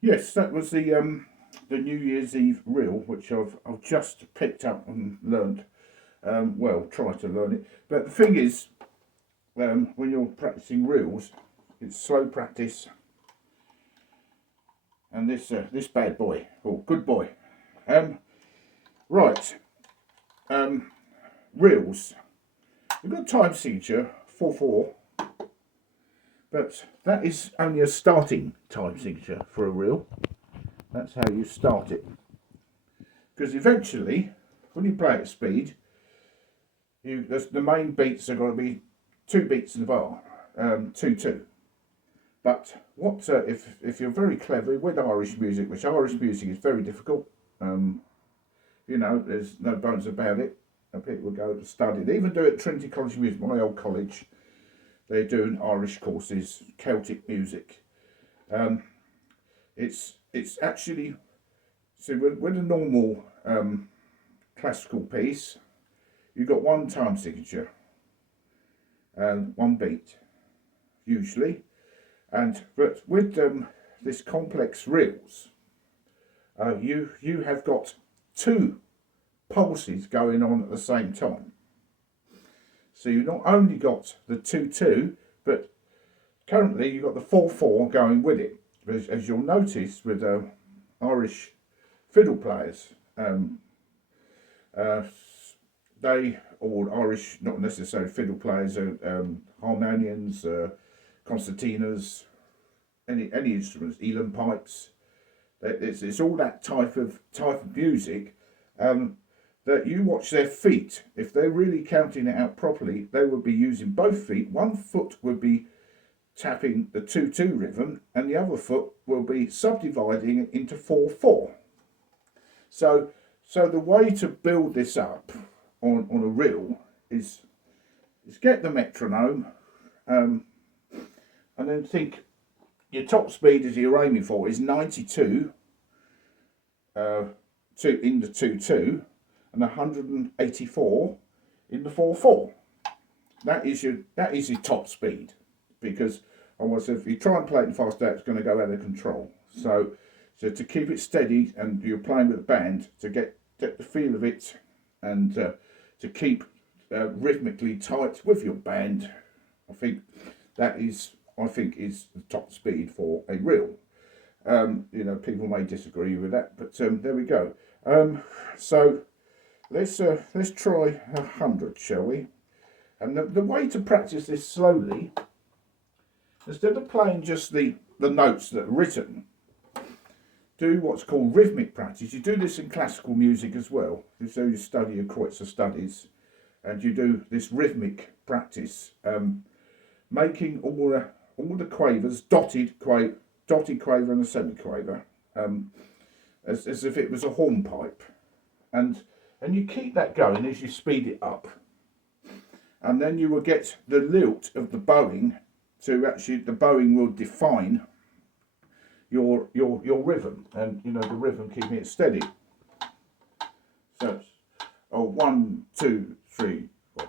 Yes, that was the New Year's Eve reel, which I've just picked up and learned. Well, try to learn it. But the thing is, when you're practicing reels, it's slow practice. And this bad boy, oh good boy. Um, right, um, reels. We've got time signature 4/4, but that is only a starting time signature for a reel. That's how you start it. Because eventually, when you play at speed, the main beats are going to be two beats in the bar, 2/2. But what if you're very clever with Irish music, which Irish music is very difficult. Um, there's no bones about it. And people go to study. They even do it at Trinity College of Music, my old college. They're doing Irish courses, Celtic music. Um, it's actually so with a normal classical piece, you've got one time signature and one beat usually, but with this complex reels, you have got two pulses going on at the same time. So you not only got the 2/2, but currently you've got the 4/4 going with it. As you'll notice with Irish fiddle players, uh, or Irish, not necessarily fiddle players, harmonians, concertinas, any instruments, elan pipes. It's all that type of music. That you watch their feet. If they're really counting it out properly, they would be using both feet. One foot would be tapping the 2/2 rhythm, and the other foot will be subdividing it into 4/4. So, so the way to build this up on a reel is get the metronome, um, and then think your top speed as you're aiming for is 92 in the 2/2 and 184 in the 4/4. That is your top speed, because otherwise if you try and play it fast out, it's going to go out of control. So to keep it steady, and you're playing with a band, to get the feel of it, and to keep rhythmically tight with your band, I think that is is the top speed for a reel. People may disagree with that, but there we go. So let's try 100, shall we? And the way to practice this slowly, instead of playing just the notes that are written, do what's called rhythmic practice. You do this in classical music as well. So you study your Kreutzer studies, and you do this rhythmic practice, making all the quavers dotted quaver and a semiquaver, as if it was a hornpipe, and you keep that going as you speed it up, and then you will get the lilt of the bowing. The bowing will define your rhythm, and the rhythm keeping it steady. So, 1, 2, 3, 4.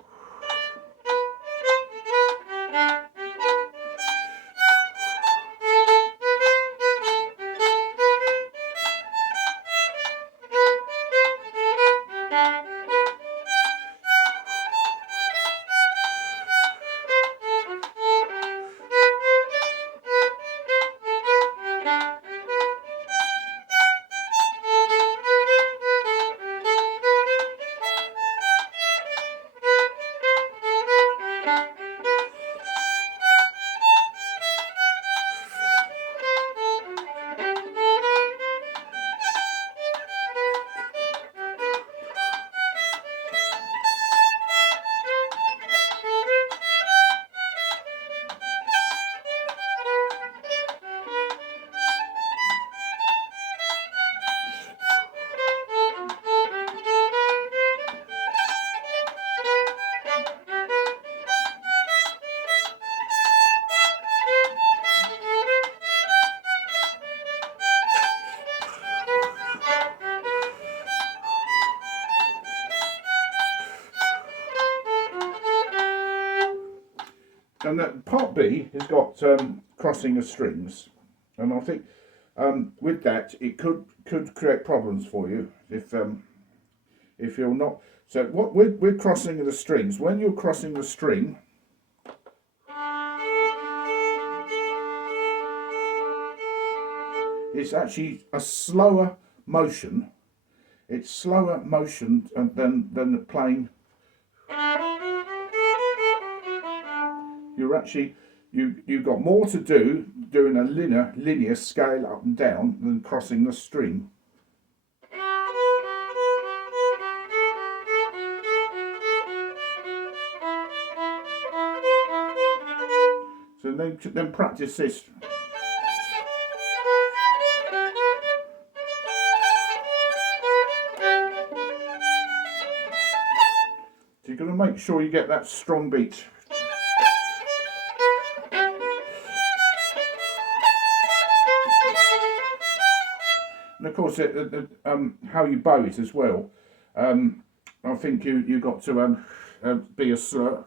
And that part B has got crossing of strings, and I think with that, it could create problems for you if you're not. So what we're crossing the strings. When you're crossing the string, it's actually a slower motion. It's slower motion than playing. You're actually you've got more to do doing a linear scale up and down than crossing the string. So then practice this. So you've got to make sure you get that strong beat. And of course, how you bow it as well. I think you got to be a slur.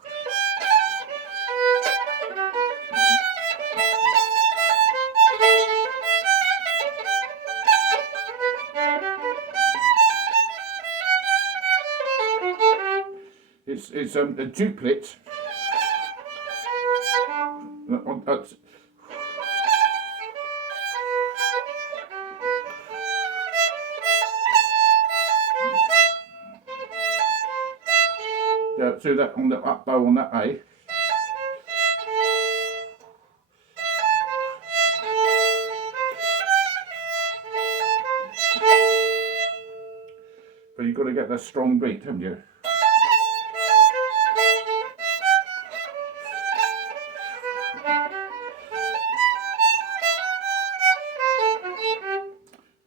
It's a duplet. Do that on the up bow on that A. But you've got to get that strong beat, haven't you?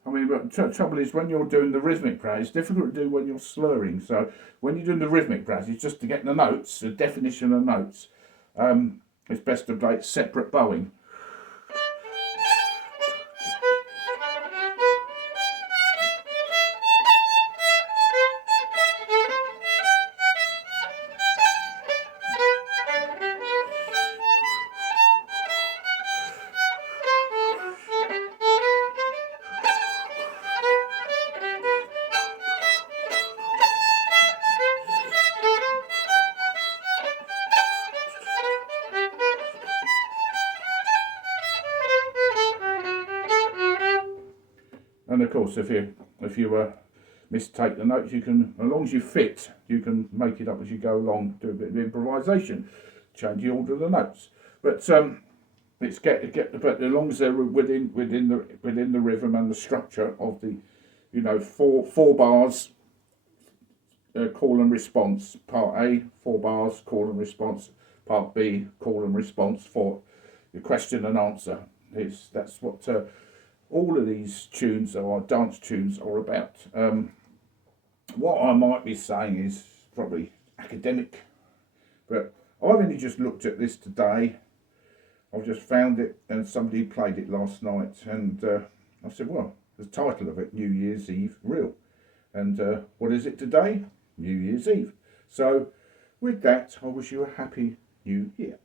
I mean, but the trouble is when you're doing the rhythmic practice, it's difficult to do when you're slurring. So when you're doing the rhythmic practice, just to get the notes, the definition of notes, it's best to play separate bowing. And of course, if you mistake the notes, you can, as long as you fit, you can make it up as you go along. Do a bit of improvisation, change the order of the notes. But it's but as long as they're within the rhythm and the structure of the, four bars. Call and response. Part A, 4 bars, call and response. Part B, call and response for the question and answer. That's what. All of these tunes are dance tunes are about. What I might be saying is probably academic, but I've only just looked at this today. I've just found it and somebody played it last night, and I said, well, the title of it, New Year's Eve Real. And what is it today? New Year's Eve. So with that, I wish you a happy New Year.